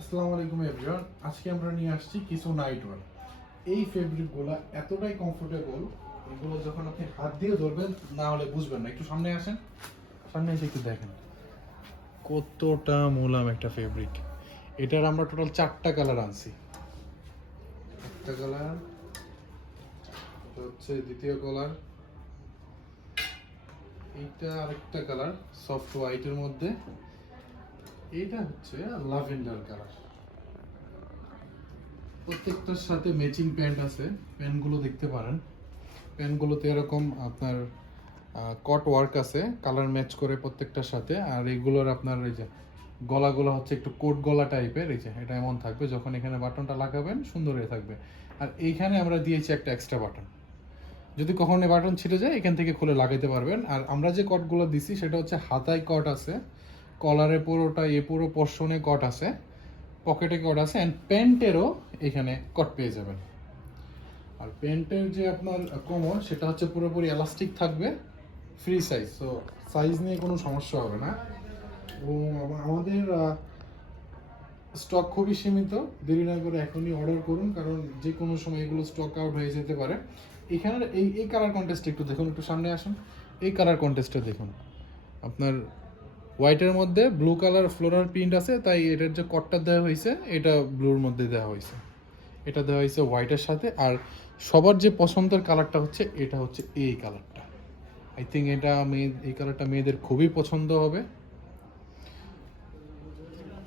আসসালামু আলাইকুম এভরিওয়ান। আজকে আমরা নিয়ে আসছি কিছু নাইট ওয়্যার। এই ফেব্রিকগুলো এতটাই কমফোর্টেবল, এগুলো যখন আপনি হাত দিয়ে ধরবেন না হলে বুঝবেন না। একটু সামনে আসেন, সামনে এসে একটু দেখেন কতটা মোলাম একটা ফেব্রিক। এটার আমরা টোটাল 4টা কালার আনছি। একটা কালার, এটা হচ্ছে দ্বিতীয় কালার, এইটা আরেকটা কালার সফট হোয়াইটের মধ্যে, এইটা হচ্ছে ল্যাভেন্ডার কালার। প্রত্যেকটার সাথে ম্যাচিং প্যান্ট আছে। প্যান্টগুলো দেখতে পারেন, প্যান্টগুলোতে এরকম আপনার কট ওয়ার্ক আছে, কালার ম্যাচ করে প্রত্যেকটার সাথে। আর এগুলোর আপনার এই যে গলাগুলো হচ্ছে একটু কোট গলা টাইপের, এই যে এটা এমন থাকবে, যখন এখানে বাটনটা লাগাবেন সুন্দর হয়ে থাকবে। আর এইখানে আমরা দিয়েছি একটা এক্সট্রা বাটন, যদি কখনো বাটন ছিঁড়ে যায় এখান থেকে খুলে লাগাইতে পারবেন। আর আমরা যে কটগুলো দিছি সেটা হচ্ছে হাতায় কট আছে, কলারে পুরোটা পুরো পোর্শনে কট আছে, পকেটে কট আছে, অ্যান্ড প্যান্টেরও এখানে কট পেয়ে যাবেন। আর প্যান্টের যে আপনার কোমর সেটা হচ্ছে পুরোপুরি এলাস্টিক থাকবে, ফ্রি সাইজ, সো সাইজ নিয়ে কোনো সমস্যা হবে না। এবং আমাদের স্টক খুবই সীমিত, দেরি না করে এখনই অর্ডার করুন, কারণ যে কোনো সময় এগুলো স্টক আউট হয়ে যেতে পারে। এখানের এই কালার কন্টেস্টটা একটু দেখুন, একটু সামনে আসুন। এই কালার কন্টেস্টটা দেখুন, আপনার হোয়াইটের মধ্যে ব্লু কালার ফ্লোরাল প্রিন্ট আছে, তাই এটার যে কটটা দেওয়া হয়েছে এটা ব্লুর মধ্যে দেওয়া হয়েছে, এটা দেওয়া হয়েছে হোয়াইটের সাথে। আর সবার যে পছন্দের কালারটা হচ্ছে এটা হচ্ছে এই কালারটা। আই থিঙ্ক এটা এই কালারটা মেয়েদের খুবই পছন্দ হবে।